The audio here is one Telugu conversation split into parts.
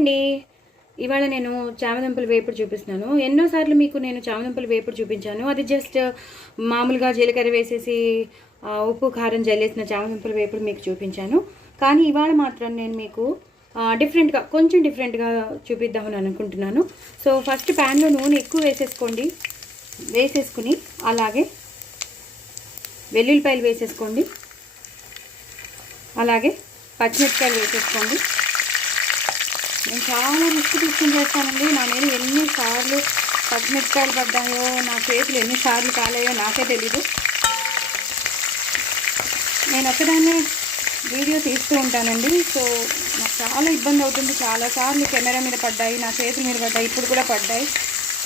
అండి. ఇవాళ నేను చామదుంపల వేపుడు చూపిస్తున్నాను. ఎన్నోసార్లు మీకు నేను చామదుంపల వేపుడు చూపించాను. అది జస్ట్ మామూలుగా జీలకర్ర వేసేసి ఉప్పు కారం జల్లేసిన చామదుంపల వేపుడు మీకు చూపించాను. కానీ ఇవాళ మాత్రం నేను మీకు కొంచెం డిఫరెంట్గా చూపిద్దామని అనుకుంటున్నాను. సో ఫస్ట్ ప్యాన్లో నూనె ఎక్కువ వేసేసుకుని అలాగే వెల్లుల్లిపాయలు వేసేసుకోండి. అలాగే పచ్చిమిరపకాయలు వేసేసుకోండి. నేను చాలా రిస్క్ తీసుకుని చేస్తానండి. నా మీద ఎన్నిసార్లు పచ్చిమిరపకాయలు పడ్డాయో, నా చేతులు ఎన్నిసార్లు కాలాయో నాకే తెలీదు. నేను ఒక్కదాన్నే వీడియో తీస్తూ ఉంటానండి. సో నాకు చాలా ఇబ్బంది అవుతుంది. చాలాసార్లు కెమెరా మీద పడ్డాయి, నా చేతుల మీద పడ్డాయి, ఇప్పుడు కూడా పడ్డాయి.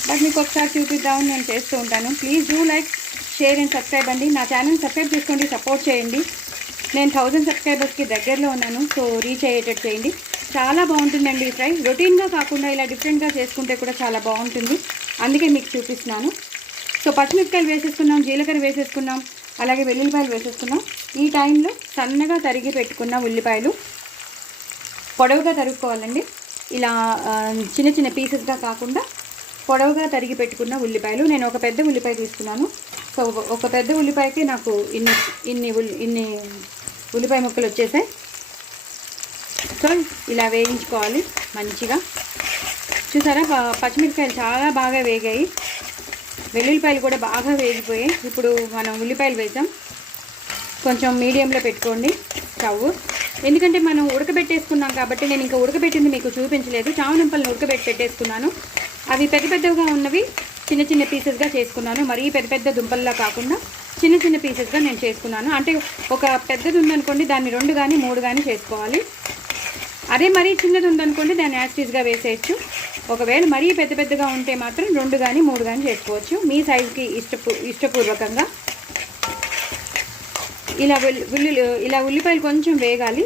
బట్ మీకు ఒకసారి చూపిద్దామని నేను చేస్తూ ఉంటాను. Please do like, share and subscribe అండి. నా ఛానల్ సబ్స్క్రైబ్ చేసుకోండి, సపోర్ట్ చేయండి. నేను 1000 సబ్స్క్రైబర్స్కి దగ్గరలో ఉన్నాను. సో రీచ్ అయ్యేటట్టు చేయండి. చాలా బాగుంటుందండి ఈ ఫ్రై. రొటీన్గా కాకుండా ఇలా డిఫరెంట్గా చేసుకుంటే కూడా చాలా బాగుంటుంది. అందుకే మీకు చూపిస్తున్నాను. సో పచ్చిమిరపకాయలు వేసేసుకున్నాం, జీలకర్ర వేసేసుకున్నాం, అలాగే వెల్లుల్లిపాయలు వేసేసుకున్నాం. ఈ టైంలో సన్నగా తరిగి పెట్టుకున్న ఉల్లిపాయలు పొడవుగా తరుగుకోవాలండి. ఇలా చిన్న చిన్న పీసెస్గా కాకుండా పొడవుగా తరిగి పెట్టుకున్న ఉల్లిపాయలు. నేను ఒక పెద్ద ఉల్లిపాయ తీసుకున్నాను. సో ఒక పెద్ద ఉల్లిపాయకి నాకు ఇన్ని ఉల్లిపాయ ముక్కలు వచ్చేసాయి. సో ఇలా వేయించుకోవాలి మంచిగా. చూసారా, పచ్చిమిరపకాయలు చాలా బాగా వేగాయి, వెల్లుల్లిపాయలు కూడా బాగా వేగిపోయాయి. ఇప్పుడు మనం ఉల్లిపాయలు వేసాం. కొంచెం మీడియంలో పెట్టుకోండి స్టవ్. ఎందుకంటే మనం ఉడకబెట్టేసుకున్నాం కాబట్టి నేను ఇంకా ఉడకబెట్టింది మీకు చూపించలేదు. చామదుంపలను పెట్టేసుకున్నాను. అవి పెద్దగా ఉన్నవి చిన్న చిన్న పీసెస్గా చేసుకున్నాను. మరీ పెద్ద దుంపల్లా కాకుండా చిన్న చిన్న పీసెస్గా నేను చేసుకున్నాను. అంటే ఒక పెద్దది ఉందనుకోండి, దాన్ని 2 కానీ 3 కానీ చేసుకోవాలి. అదే మరీ చిన్నది ఉందనుకోండి, దాన్ని యాస్టీస్గా వేసేయచ్చు. ఒకవేళ మరీ పెద్దగా ఉంటే మాత్రం 2 కానీ 3 కానీ చేసుకోవచ్చు, మీ సైజుకి ఇష్టపూర్వకంగా. ఇలా ఉల్లిపాయలు కొంచెం వేగాలి.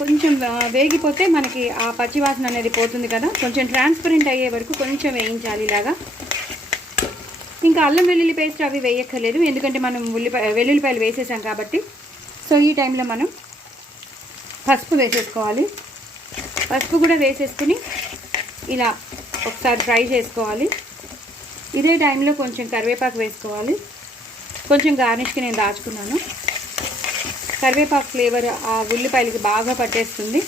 కొంచెం వేగిపోతే మనకి ఆ పచ్చివాసన అనేది పోతుంది కదా. కొంచెం ట్రాన్స్పరెంట్ అయ్యే వరకు కొంచెం వేయించాలి ఇలాగా. ఇంకా అల్లం వెల్లుల్లి పేస్ట్ అవి వేయక్కర్లేదు, ఎందుకంటే మనం వెల్లుల్లిపాయలు వేసేసాం కాబట్టి. సో ఈ టైంలో మనం పసుపు వేసేసుకోవాలి. పసుపు కూడా వేసేసుకుని ఇలా ఒకసారి ఫ్రై చేసుకోవాలి. ఇదే టైంలో కొంచెం కరివేపాకు వేసుకోవాలి. కొంచెం గార్నిష్కి నేను దాచుకున్నాను. కరివేపాకు ఫ్లేవర్ ఆ ఉల్లిపాయలకి బాగా పట్టేస్తుంది.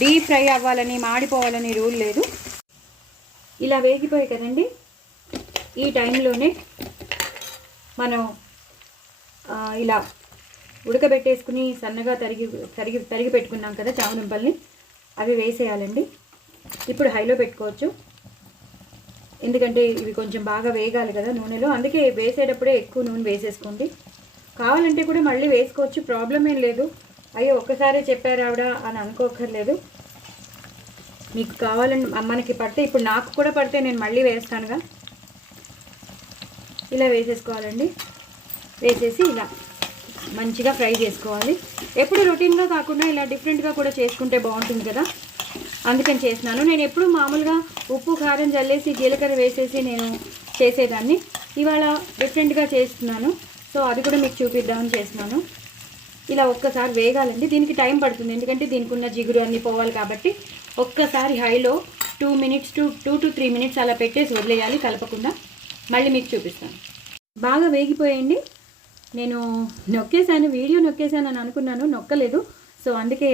డీప్ ఫ్రై అవ్వాలని, మాడిపోవాలని రూల్ లేదు. ఇలా వేగిపోయాయి కదండి. ఈ టైంలోనే మనం ఇలా ఉడకబెట్టేసుకుని సన్నగా తరిగి పెట్టుకున్నాం కదా చామదుంపల్ని, అవి వేసేయాలండి. ఇప్పుడు హైలో పెట్టుకోవచ్చు, ఎందుకంటే ఇవి కొంచెం బాగా వేగాలి కదా నూనెలో. అందుకే వేసేటప్పుడే ఎక్కువ నూనె వేసేసుకోండి. కావాలంటే కూడా మళ్ళీ వేసుకోవచ్చు, ప్రాబ్లం ఏం లేదు. అయ్యో ఒక్కసారే చెప్పారు ఆవిడ అని అనుకోకర్లేదు. మీకు కావాలని మనకి పడితే, ఇప్పుడు నాకు కూడా పడితే నేను మళ్ళీ వేస్తానుగా. ఇలా వేసేసుకోవాలండి. వేసేసి ఇలా మంచిగా ఫ్రై చేసుకోవాలి. ఎప్పుడు రొటీన్గా కాకుండా ఇలా డిఫరెంట్గా కూడా చేసుకుంటే బాగుంటుంది కదా, అందుకని చేసినాను. నేను ఎప్పుడు మామూలుగా ఉప్పు కారం జల్లేసి జీలకర్ర వేసేసి నేను చేసేదాన్ని. ఇవాళ డిఫరెంట్గా చేస్తున్నాను. సో అది కూడా మీకు చూపిద్దామని చేస్తున్నాను. ఇలా ఒక్కసారి వేగాలండి. దీనికి టైం పడుతుంది, ఎందుకంటే దీనికి ఉన్న జిగురు అన్నీ పోవాలి కాబట్టి. ఒక్కసారి హైలో 2 to 3 minutes అలా పెట్టేసి వదిలేయాలి కలపకుండా. మళ్ళీ మీకు చూపిస్తాను. బాగా వేగిపోయండి. నేను నొక్కేసాను, వీడియో నొక్కేసాను అని అనుకున్నాను, నొక్కలేదు. సో అందుకే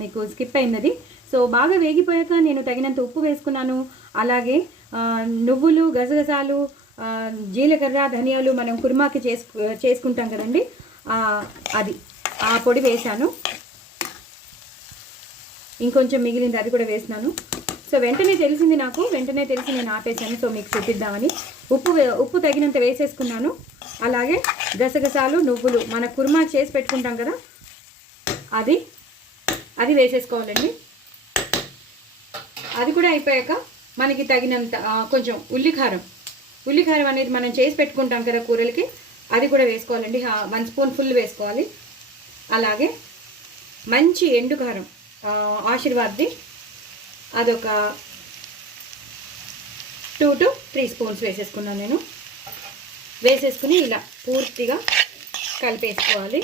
మీకు స్కిప్ అయింది. సో బాగా వేగిపోయాక నేను తగినంత ఉప్పు వేసుకున్నాను. అలాగే నువ్వులు, గసగసాలు, జీలకర్ర, ధనియాలు మనం కుర్మాకి చేసుకుంటాం కదండి, ఆ పొడి వేసాను. ఇంకొంచెం మిగిలింది, అది కూడా వేసినాను. సో వెంటనే తెలిసింది నాకు, వెంటనే తెలిసి నేను ఆపేసాను. సో మీకు చూపిద్దామని ఉప్పు తగినంత వేసేసుకున్నాను. అలాగే గసగసాలు, నువ్వులు మన కుర్మా చేసి పెట్టుకుంటాం కదా, అది వేసేసుకోవాలండి. అది కూడా అయిపోయాక మనకి తగినంత కొంచెం ఉల్లికారం అనేది మనం చేసి పెట్టుకుంటాం కదా కూరలకి, అది కూడా వేసుకోవాలండి. 1 స్పూన్ ఫుల్ వేసుకోవాలి. అలాగే మంచి ఎండుకారం, ఆశీర్వాద్ది, అదొక 2 to 3 స్పూన్స్ వేసేసుకున్నాను నేను. వేసేసుకుని ఇలా పూర్తిగా కలిపేసుకోవాలి.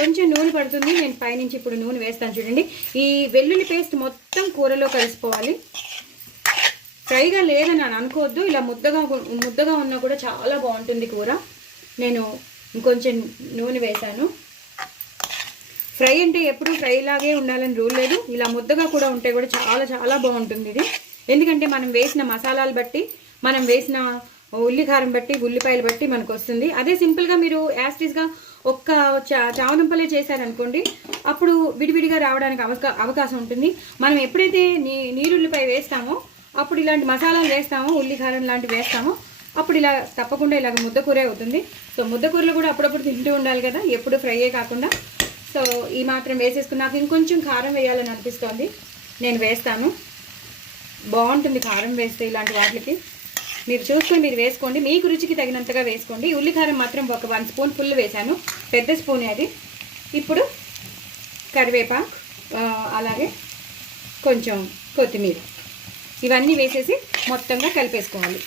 కొంచెం నూనె పడుతుంది. నేను పైనుంచి ఇప్పుడు నూనె వేస్తాను చూడండి. ఈ వెల్లుల్లి పేస్ట్ మొత్తం కూరలో కలిసిపోవాలి. ఫ్రైగా లేదని అని అనుకోవద్దు, ఇలా ముద్దగా ఉన్నా కూడా చాలా బాగుంటుంది కూర. నేను ఇంకొంచెం నూనె వేశాను. ఫ్రై అంటే ఎప్పుడు ఫ్రైలాగే ఉండాలని రూల్ లేదు, ఇలా ముద్దగా కూడా ఉంటే కూడా చాలా చాలా బాగుంటుంది ఇది. ఎందుకంటే మనం వేసిన మసాలాలు బట్టి, మనం వేసిన ఉల్లికారం బట్టి, ఉల్లిపాయలు బట్టి మనకు వస్తుంది. అదే సింపుల్గా మీరు యాస్టీస్గా ఒక్క చామదుంపలే చేశారనుకోండి, అప్పుడు విడివిడిగా రావడానికి అవకాశం ఉంటుంది. మనం ఎప్పుడైతే నీరుల్లిపాయ వేస్తామో, అప్పుడు ఇలాంటి మసాలాలు వేస్తామో, ఉల్లికారం లాంటివి వేస్తామో, అప్పుడు ఇలా తప్పకుండా ఇలాగ ముద్దకూరే అవుతుంది. సో ముద్దకూరలు కూడా అప్పుడప్పుడు తింటూ ఉండాలి కదా, ఎప్పుడు ఫ్రైయే కాకుండా. సో ఈ మాత్రం వేసేసుకున్నాక ఇంకొంచెం కారం వేయాలని అనిపిస్తోంది, నేను వేస్తాను. బాగుంటుంది కారం వేస్తే ఇలాంటి వాటికి. మీరు చూసుకొని మీరు వేసుకోండి, మీకు రుచికి తగినంతగా వేసుకోండి. ఉల్లికారం మాత్రం ఒక 1 స్పూన్ ఫుల్ వేశాను, పెద్ద స్పూన్ అది. ఇప్పుడు కరివేపాకు, అలాగే కొంచెం కొత్తిమీర, ఇవన్నీ వేసేసి మొత్తంగా కలిపేసుకోవాలి.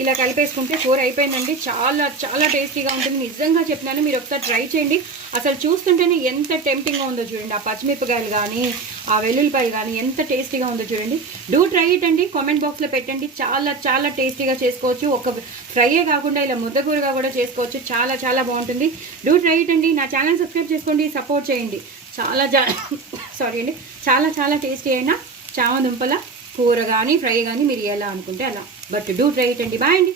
ఇలా కలిపేసుకుంటే కూర అయిపోయిందండి. చాలా చాలా టేస్టీగా ఉంటుంది, నిజంగా చెప్తున్నాను. మీరు ఒకసారి ట్రై చేయండి. అసలు చూస్తుంటేనే ఎంత టెంప్టింగ్గా ఉందో చూడండి. ఆ పచ్చిమిరపకాయలు కానీ, ఆ వెల్లుల్లిపాయలు కానీ ఎంత టేస్టీగా ఉందో చూడండి. డూ ట్రై ఇట్ అండి, కామెంట్ బాక్స్లో పెట్టండి. చాలా చాలా టేస్టీగా చేసుకోవచ్చు. ఒక ఫ్రైయే కాకుండా ఇలా ముద్దకూరగా కూడా చేసుకోవచ్చు. చాలా చాలా బాగుంటుంది. డూ ట్రై ఇట్ అండి. నా ఛానల్ సబ్స్క్రైబ్ చేసుకోండి, సపోర్ట్ చేయండి. సారీ అండి, చాలా చాలా టేస్టీ అయిన చామదుంపల కూర కానీ ఫ్రై కానీ మీరు ఎలా అనుకుంటే అలా. బట్ డూ ట్రై ఇట్ అండి. బాయ్ అండి.